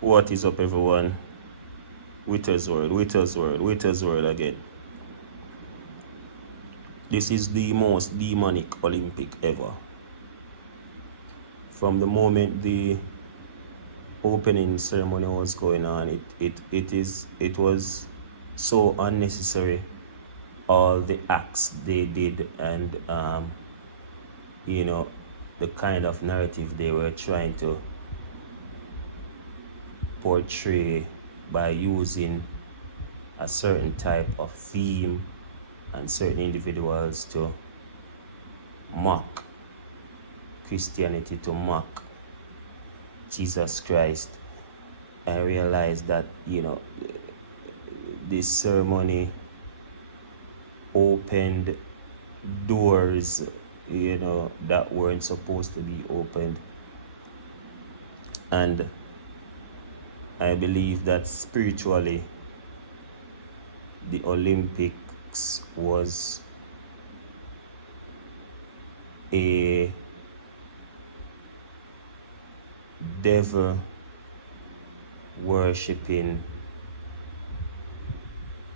What is up, everyone? Witter's word again. This is the most demonic Olympic ever. From the moment the opening ceremony was going on, it was so unnecessary. All the acts they did, and the kind of narrative they were trying to portray by using a certain type of theme and certain individuals to mock Christianity, to mock Jesus Christ. I realized that this ceremony opened doors that weren't supposed to be opened, and I believe that spiritually the Olympics was a devil worshipping,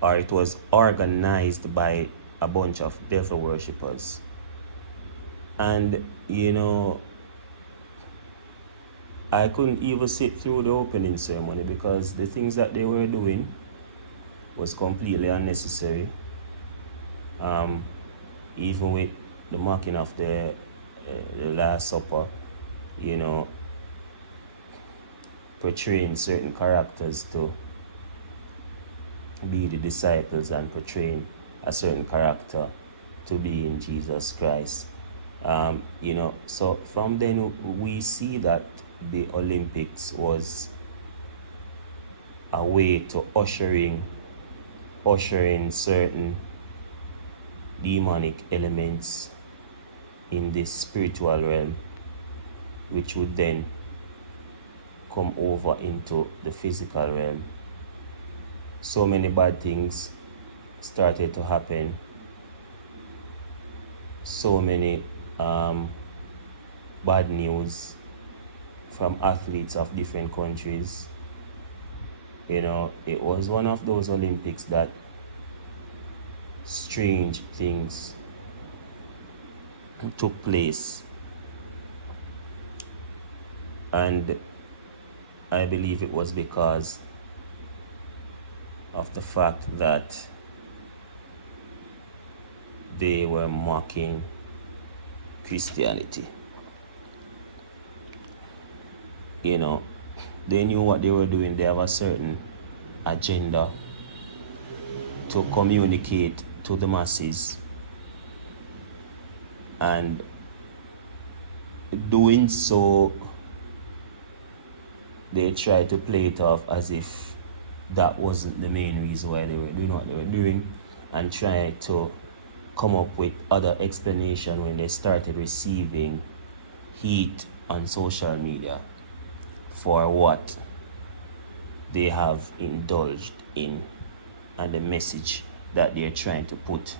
or it was organized by a bunch of devil worshippers. And I couldn't even sit through the opening ceremony because the things that they were doing was completely unnecessary. Even with the mocking of the Last Supper, portraying certain characters to be the disciples and portraying a certain character to be in Jesus Christ. So from then we see that the Olympics was a way to usher in certain demonic elements in this spiritual realm, which would then come over into the physical realm. So many bad things started to happen. So many bad news from athletes of different countries. It was one of those Olympics that strange things took place, and I believe it was because of the fact that they were mocking Christianity. They knew what they were doing. They have a certain agenda to communicate to the masses, and doing so, they try to play it off as if that wasn't the main reason why they were doing what they were doing, and try to come up with other explanation when they started receiving heat on social media for what they have indulged in and the message that they're trying to put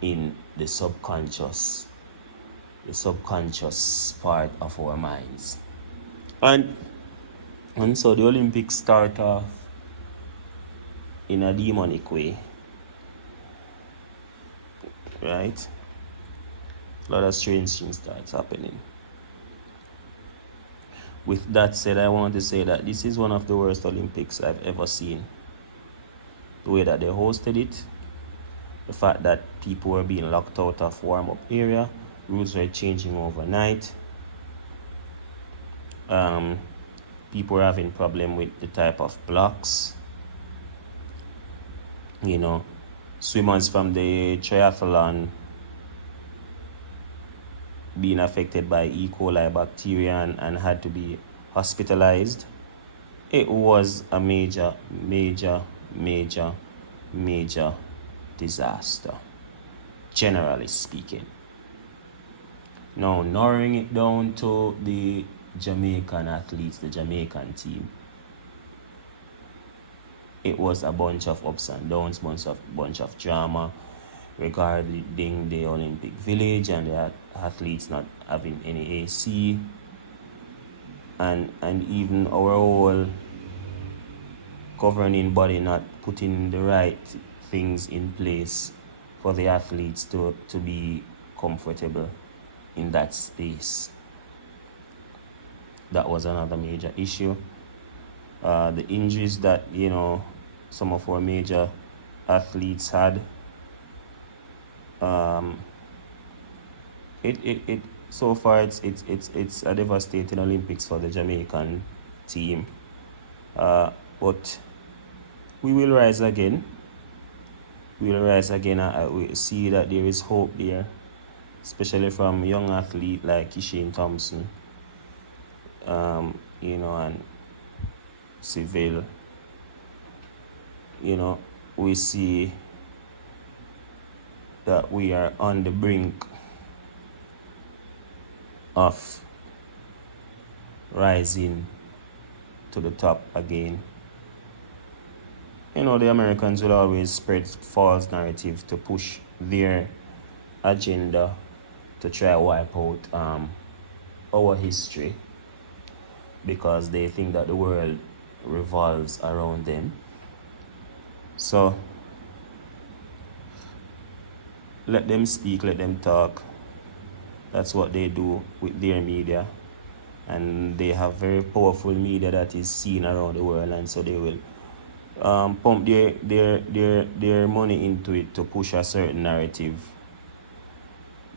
in the subconscious part of our minds. And so the Olympics start off in a demonic way, right? A lot of strange things starts happening. With that said, I want to say that this is one of the worst Olympics I've ever seen. The way that they hosted it, the fact that people were being locked out of warm-up area, rules were changing overnight. People were having problem with the type of blocks. Swimmers from the triathlon being affected by E. coli bacteria and had to be hospitalized. It was a major disaster, generally speaking. Now, narrowing it down to the Jamaican athletes, the Jamaican team, it was a bunch of ups and downs, bunch of drama regarding the Olympic Village and the athletes not having any AC. and even our whole governing body not putting the right things in place for the athletes to be comfortable in that space. That was another major issue. The injuries that some of our major athletes had, it so far it's a devastating Olympics for the Jamaican team, but we will rise again. We see that there is hope there, especially from young athlete like Kishane Thompson, and Seville. We see that we are on the brink of rising to the top again. The Americans will always spread false narratives to push their agenda to try to wipe out our history, because they think that the world revolves around them. So let them speak, let them talk. That's what they do with their media, and they have very powerful media that is seen around the world, and so they will pump their money into it to push a certain narrative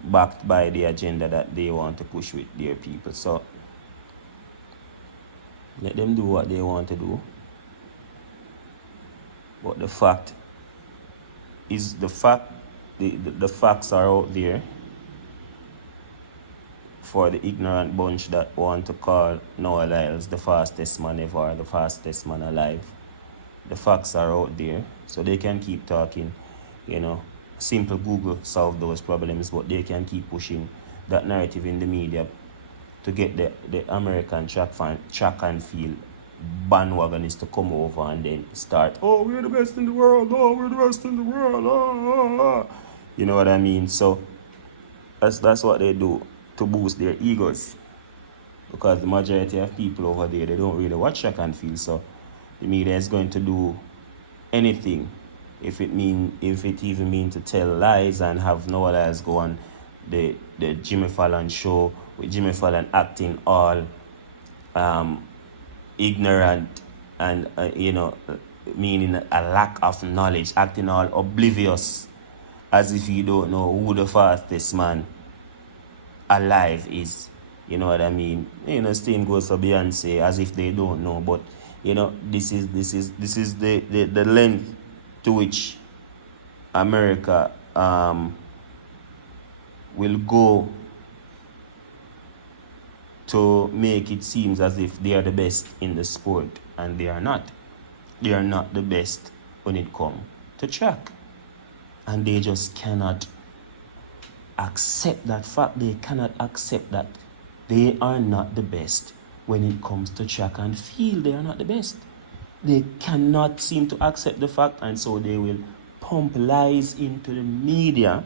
backed by the agenda that they want to push with their people. So let them do what they want to do. But the fact is, the facts are out there for the ignorant bunch that want to call Noah Lyles the fastest man ever, the fastest man alive. The facts are out there, so they can keep talking. Simple Google solve those problems, but they can keep pushing that narrative in the media to get the American track and field bandwagonists to come over and then start, oh, we're the best in the world, oh, we're the best in the world, You know what I mean? So that's what they do to boost their egos, because the majority of people over there, they don't really watch track and field. So the media is going to do anything, if it even mean to tell lies and have Noah Lyles go on the Jimmy Fallon show with Jimmy Fallon acting all ignorant and meaning a lack of knowledge, acting all oblivious, as if you don't know who the fastest man alive is. You know what I mean? Same goes for Beyonce, as if they don't know. But this is the length to which America will go to make it seem as if they are the best in the sport, and they are not. They are not the best when it comes to track, and they just cannot accept that fact. They cannot accept that they are not the best when it comes to track and field. They are not the best. They cannot seem to accept the fact, and so they will pump lies into the media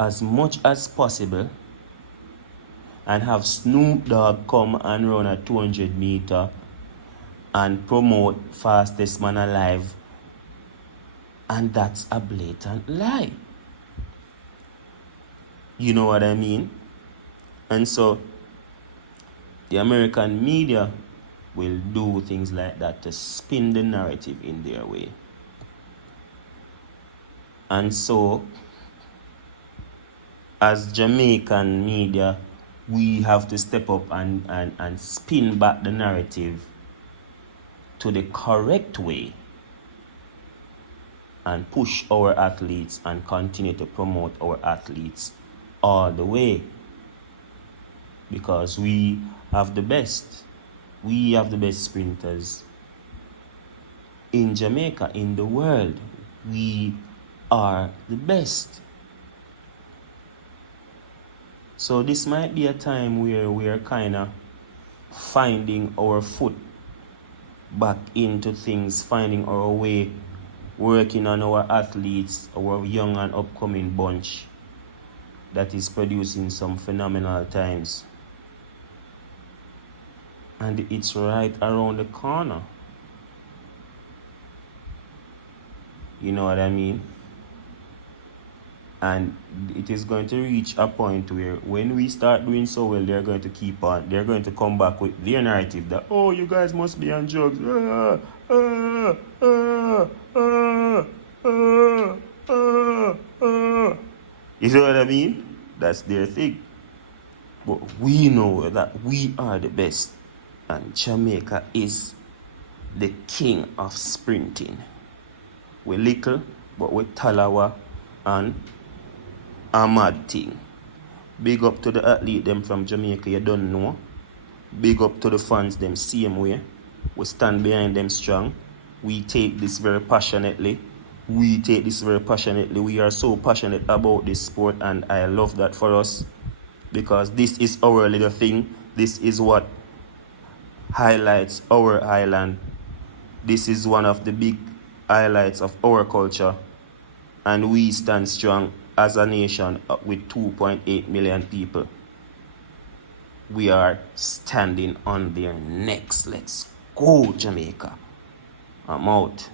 as much as possible, and have Snoop Dogg come and run a 200 meter and promote fastest man alive, and that's a blatant lie. You know what I mean? And so the American media will do things like that to spin the narrative in their way. And so, as Jamaican media, we have to step up and spin back the narrative to the correct way and push our athletes and continue to promote our athletes all the way, because we have the best. We have the best sprinters in Jamaica, in the world. We are the best. So this might be a time where we are kind of finding our foot back into things, finding our way, working on our athletes, our young and upcoming bunch that is producing some phenomenal times. and it's right around the corner. You know what I mean? And it is going to reach a point where when we start doing so well, they're going to keep on. They're going to come back with their narrative that, oh, you guys must be on drugs. You know what I mean? That's their thing. But we know that we are the best. And Jamaica is the king of sprinting. We're little, but we're talawa and a mad thing. Big up to the athlete them from Jamaica, you don't know. Big up to the fans them same way. We stand behind them strong. We take this very passionately. We are so passionate about this sport, and I love that for us, because this is our little thing. This is what highlights our island. This is one of the big highlights of our culture, and we stand strong as a nation with 2.8 million people. We are standing on their necks. Let's go, Jamaica. I'm out.